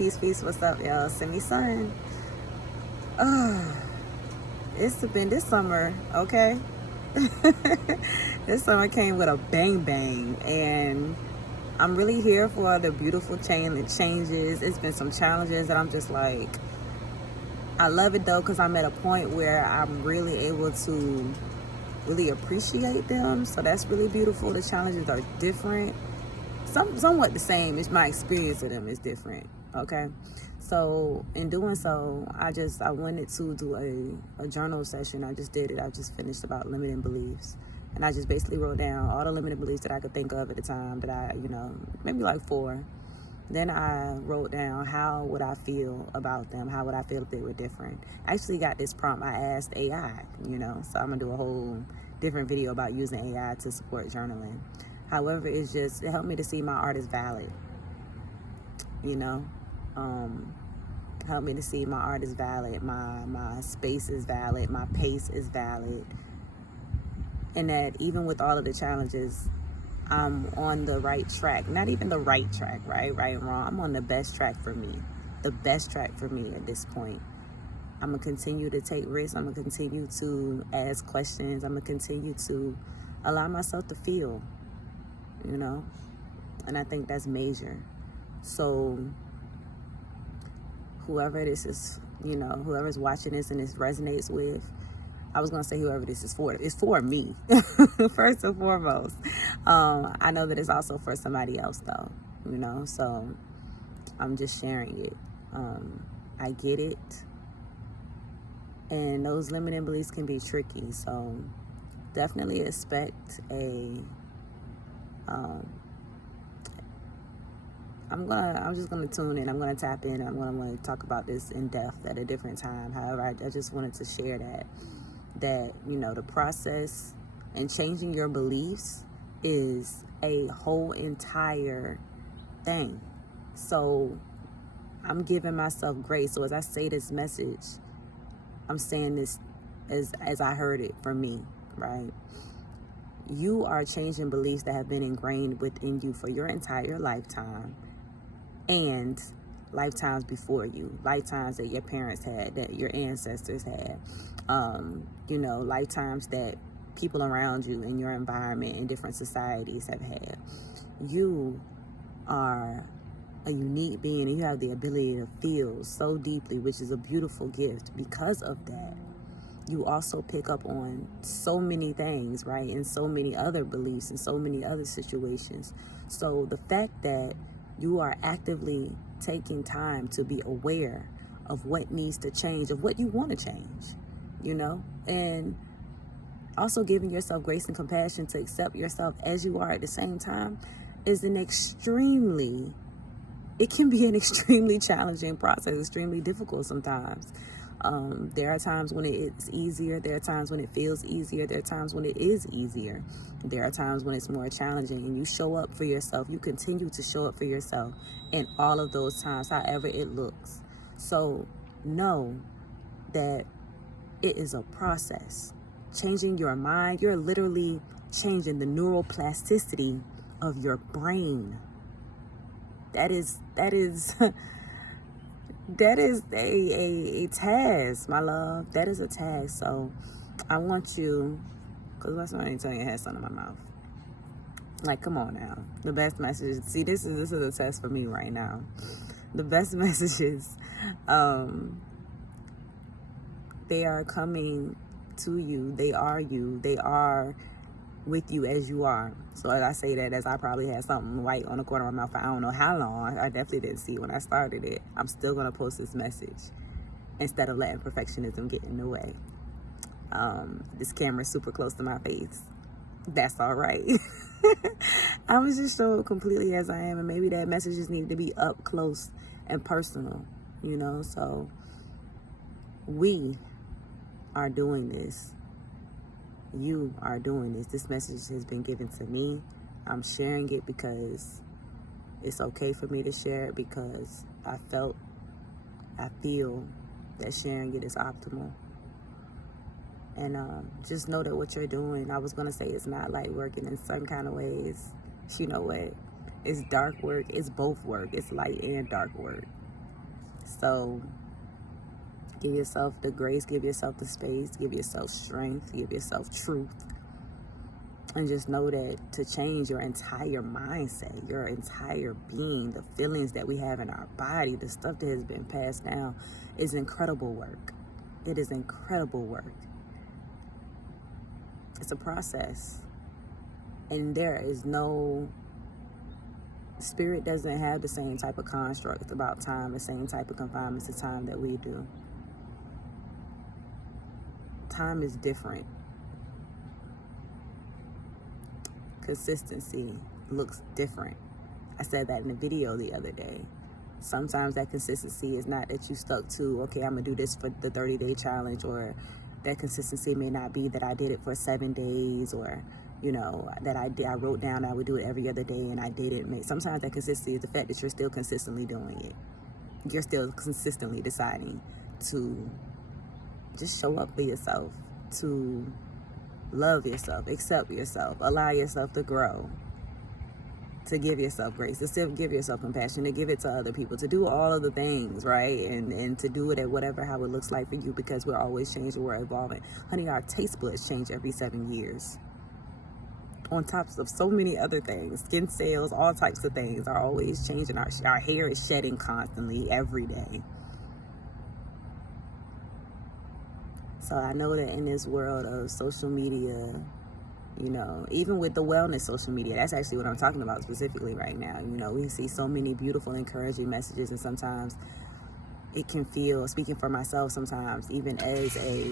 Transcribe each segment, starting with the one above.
Peace. What's up, y'all? Send me sun. It's been this summer, okay? This summer came with a bang, and I'm really here for the beautiful changes. It's been some challenges that I'm just like, I love it though, because I'm at a point where I'm really able to really appreciate them. So that's really beautiful. The challenges are different. Somewhat the same. It's my experience of them is different. Okay. So in doing so, I wanted to do a journal session. I just did it. I just finished about limiting beliefs. And I just basically wrote down all the limiting beliefs that I could think of at the time that I, maybe like 4. Then I wrote down how would I feel about them? How would I feel if they were different? I actually got this prompt. I asked AI, so I'm going to do a whole different video about using AI to support journaling. However, it helped me to see my art is valid, helped me to see my art is valid, my space is valid, my pace is valid, and that even with all of the challenges, I'm on the right track. Not even the right track, right and wrong. I'm on the best track for me. The best track for me at this point. I'm going to continue to take risks. I'm going to continue to ask questions. I'm going to continue to allow myself to feel, and I think that's major. So whoever this is, whoever's watching this and this resonates with, I was going to say whoever this is for, it's for me, first and foremost. I know that it's also for somebody else though, so I'm just sharing it. I get it. And those limiting beliefs can be tricky. So definitely expect I'm just gonna tune in. I'm gonna tap in. I'm gonna want to talk about this in depth at a different time. However, I just wanted to share that the process and changing your beliefs is a whole entire thing. So I'm giving myself grace. So as I say this message, I'm saying this as I heard it from me, right? You are changing beliefs that have been ingrained within you for your entire lifetime and lifetimes before you, lifetimes that your parents had, that your ancestors had, lifetimes that people around you in your environment in different societies have had. You are a unique being, and you have the ability to feel so deeply, which is a beautiful gift. Because of that, you also pick up on so many things, right? And so many other beliefs and so many other situations. So the fact that you are actively taking time to be aware of what needs to change, of what you want to change, and also giving yourself grace and compassion to accept yourself as you are at the same time is it can be an extremely challenging process, extremely difficult sometimes. There are times when it's easier. There are times when it feels easier. There are times when it is easier. There are times when it's more challenging, and you show up for yourself. You continue to show up for yourself in all of those times, however it looks. So know that it is a process. Changing your mind, you're literally changing the neuroplasticity of your brain. That is that is a task, my love. That is a task. So I want you, because what's my name telling you I had something in my mouth? Like, come on now. The best messages. See, this is a test for me right now. The best messages, they are coming to you. They are you. They are with you as you are. So as I say that, as I probably had something white on the corner of my mouth for I don't know how long. I definitely didn't see it when I started it. I'm still going to post this message instead of letting perfectionism get in the way. This camera's super close to my face. That's all right. I was just so completely as I am, and maybe that message just needed to be up close and personal, so we are doing this. You are doing this. This message has been given to me. I'm sharing it because it's okay for me to share it, because I feel that sharing it is optimal. And just know that what you're doing, I was going to say it's not light working in some kind of ways. You know what? It's dark work. It's both work. It's light and dark work. So give yourself the grace, give yourself the space, give yourself strength, give yourself truth. And just know that to change your entire mindset, your entire being, the feelings that we have in our body, the stuff that has been passed down, is incredible work. It is incredible work. It's a process. And there is no, spirit doesn't have the same type of construct about time, the same type of confinements to time that we do. Time is different. Consistency looks different. I said that in a video the other day. Sometimes that consistency is not that you stuck to, okay, I'm gonna do this for the 30-day challenge, or that consistency may not be that I did it for 7 days, or that I wrote down I would do it every other day and I didn't. Sometimes that consistency is the fact that you're still consistently doing it. You're still consistently deciding to just show up for yourself, to love yourself, accept yourself, allow yourself to grow, to give yourself grace, to still give yourself compassion, to give it to other people, to do all of the things, right? And to do it at whatever, how it looks like for you, because we're always changing, we're evolving. Honey, our taste buds change every 7 years. On top of so many other things, skin cells, all types of things are always changing. Our hair is shedding constantly every day. So I know that in this world of social media, even with the wellness social media, that's actually what I'm talking about specifically right now. We see so many beautiful, encouraging messages, and sometimes it can feel, speaking for myself sometimes, even as a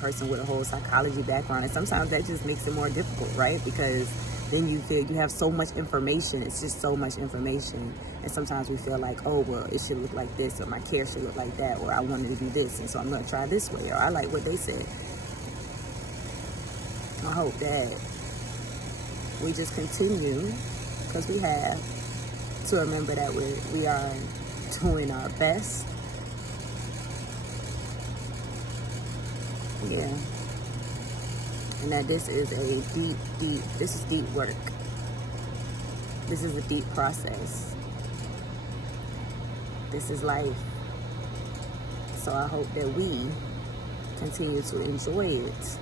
person with a whole psychology background, and sometimes that just makes it more difficult, right? Because then you feel you have so much information. It's just so much information. And sometimes we feel like, oh, well, it should look like this, or my care should look like that, or I wanted to do this, and so I'm going to try this way, or I like what they said. I hope that we just continue, because we have to remember that we are doing our best. Yeah. And that this is this is deep work. This is a deep process. This is life. So I hope that we continue to enjoy it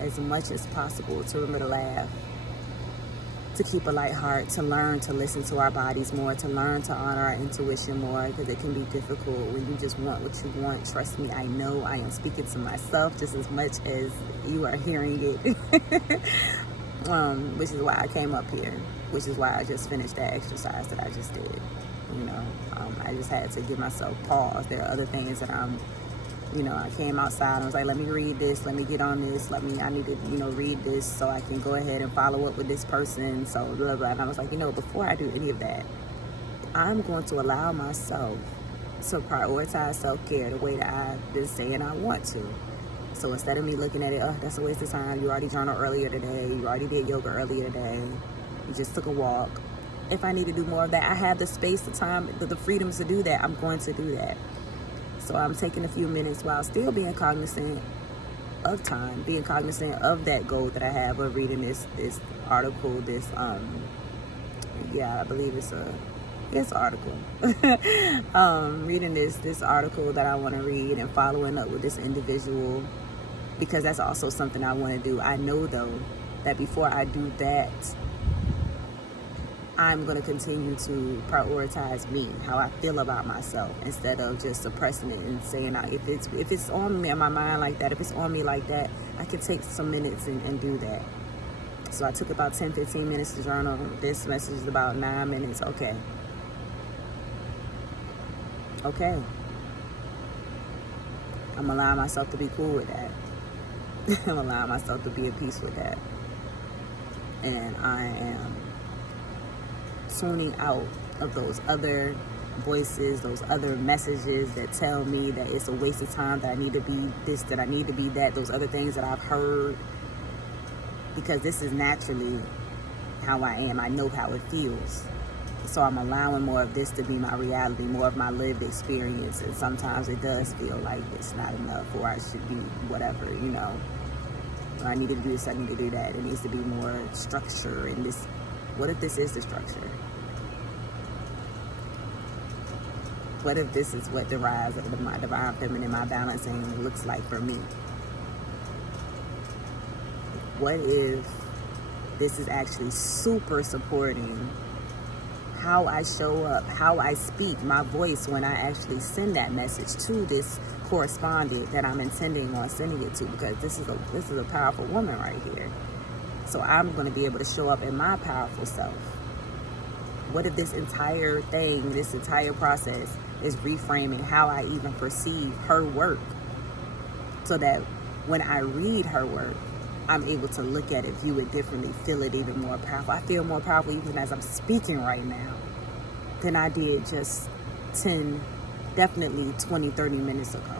as much as possible, to remember to laugh, to keep a light heart, to learn to listen to our bodies more, to learn to honor our intuition more, because it can be difficult when you just want what you want. Trust me, I know I am speaking to myself just as much as you are hearing it. Which is why I came up here, which is why I just finished that exercise that I just did. I just had to give myself pause. There are other things that I came outside and was like, let me read this, let me get on this, I need to, read this so I can go ahead and follow up with this person, so blah, blah. And I was like, before I do any of that, I'm going to allow myself to prioritize self-care the way that I've been saying I want to. So instead of me looking at it, oh, that's a waste of time, you already journaled earlier today, you already did yoga earlier today, you just took a walk. If I need to do more of that, I have the space, the time, the freedoms to do that, I'm going to do that. So I'm taking a few minutes while still being cognizant of time, being cognizant of that goal that I have of reading this article, I believe it's article. Reading this article that I want to read, and following up with this individual, because that's also something I want to do. I know though that before I do that, I'm going to continue to prioritize me, how I feel about myself, instead of just suppressing it and saying, if it's on me in my mind like that, if it's on me like that, I can take some minutes and do that. So I took about 10-15 minutes to journal. This message is about 9 minutes. Okay. I'm allowing myself to be cool with that. I'm allowing myself to be at peace with that. And I am tuning out of those other voices, those other messages that tell me that it's a waste of time, that I need to be this, that I need to be that, those other things that I've heard, because this is naturally how I am. I know how it feels. So I'm allowing more of this to be my reality, more of my lived experience. And sometimes it does feel like it's not enough, or I should be whatever, I need to do this, I need to do that. It needs to be more structure in this. What if this is the structure? What if this is what the rise of my divine feminine, my balancing looks like for me? What if this is actually super supporting how I show up, how I speak, my voice when I actually send that message to this correspondent that I'm intending on sending it to, because this is a powerful woman right here. So I'm going to be able to show up in my powerful self. What if this entire thing, this entire process is reframing how I even perceive her work, so that when I read her work, I'm able to look at it, view it differently, feel it even more powerful. I feel more powerful even as I'm speaking right now than I did just 10, definitely 20, 30 minutes ago.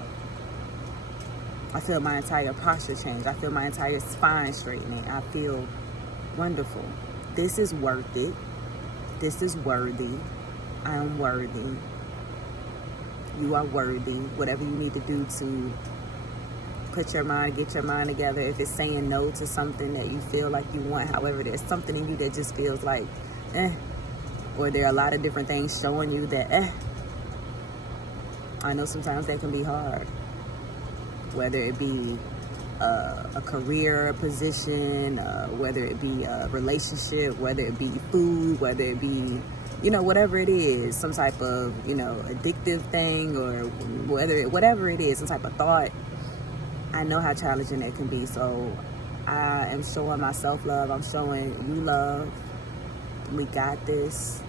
I feel my entire posture change. I feel my entire spine straightening. I feel wonderful. This is worth it. This is worthy. I am worthy. You are worthy. Whatever you need to do to get your mind together. If it's saying no to something that you feel like you want, however, there's something in you that just feels like, or there are a lot of different things showing you that, I know sometimes that can be hard. Whether it be a career position, whether it be a relationship, whether it be food, whether it be, whatever it is, some type of, addictive thing, or whatever it is, some type of thought. I know how challenging it can be. So I am showing myself love. I'm showing you love. We got this.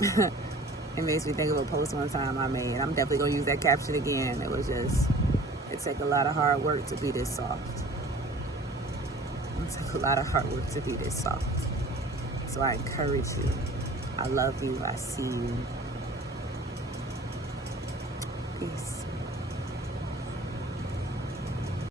It makes me think of a post one time I made. I'm definitely going to use that caption again. It was just, it took a lot of hard work to be this soft. It took a lot of hard work to be this soft. So I encourage you. I love you. I see you. Peace.